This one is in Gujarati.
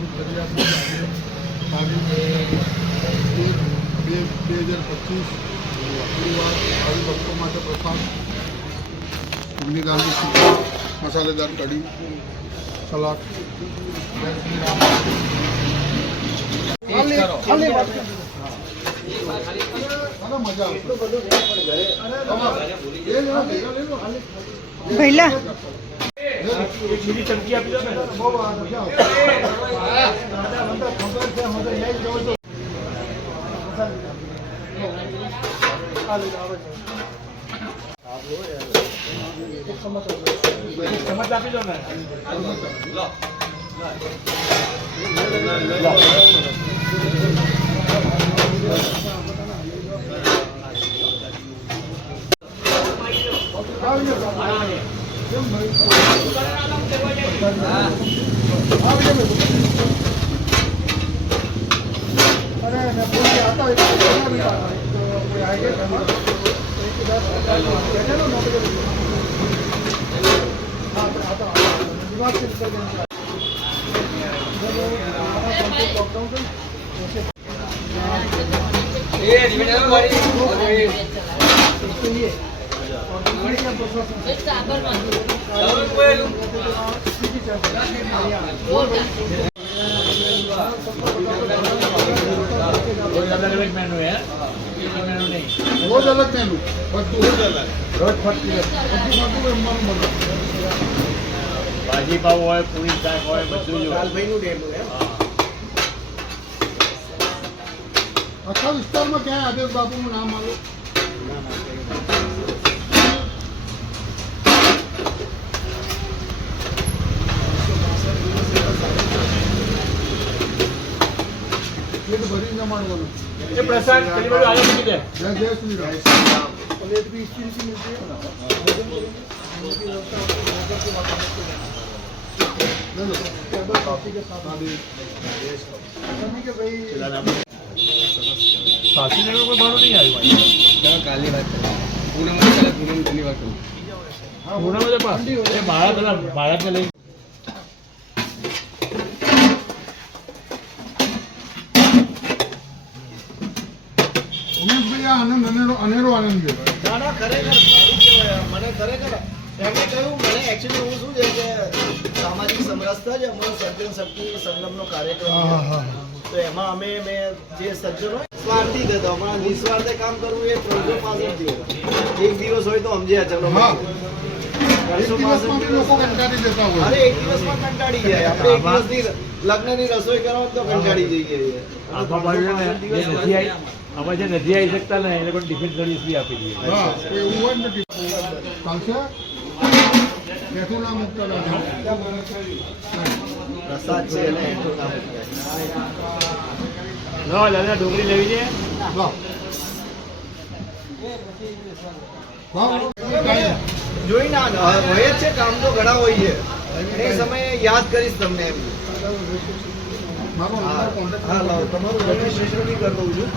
મૂળભૂત ફરિયાદની તારીખ 1/2/2025 ગુરુવાર ભાવિ ભક્તો માટે પ્રસાદ અગ્નિદાનની ખીચડી, મસાલેદાર કઢી, સલાડ, પહેલા ચમકી આપી દો ને. સમજ આપી દો ને. રોજ અલગ મેનુ, બધું રોજ ફરતી ભાજી પાવ હોય, પૂરી શાક હોય, બધું જ હોય. આખા વિસ્તારમાં ક્યાંય આદેશ બાપુનું નામ આવ્યું? પેટ ભરી જમાડવાનું. એ પ્રસાદ પેલી બાજુ આગળ મૂકી દે. જય શ્રી રામ. प्लेट भी स्टील की मिलती है टेबल कॉफी के साथ के भाई સાચી કોઈ ભાડું નહીં આવ્યું. કાલની વાત કરી પૂનમ ઘણી વાત કરી. પૂનામાં જપા એ મારા પેલા બાળકને લઈ ઉમેશભાઈ આ આનંદ અનેરો આનંદ છે. ના ખરેખર મને ખરેખર એમને કહ્યું મને એકચ્યુઅલી હું શું છે કે સામાજિક સમરસતા જ અમારો સર્જન શક્તિ સંગમનો કાર્યક્રમ છે. તો એમાં અમે જે સજ્જનો સ્વાર્થી જ હતા, હમણાં નિસ્વાર્થે કામ કરવું એ પ્રભુ પાસેથી એક દિવસ હોય તો સમજ્યા ચલો હા, એક દિવસમાં બી લોકો કંટાળી જતા હોય. અરે એક દિવસમાં કંટાળી જાય. આપણે એક દિવસની લગ્નની રસોઈ કરો તો કંટાળી જઈએ. આખા બાજુ ને જે નથી આવી અમે જે નથી આવી શકતા ને એ લોકોને ટિફિન સર્વિસ બી આપી દઈએ. હા, એવું હોય ને ચાલશે. બેઠું ના મૂકતા પ્રસાદ છે ને એટલું કામ લો દાદા ડુંગળી લેવી છે. જોઈને હોય જ છે, કામ તો ઘણા હોય છે. એ સમયે યાદ કરીશ તમને એમ. મારો હા, તમારું રમેશ રેશમી કરી દઉં છું.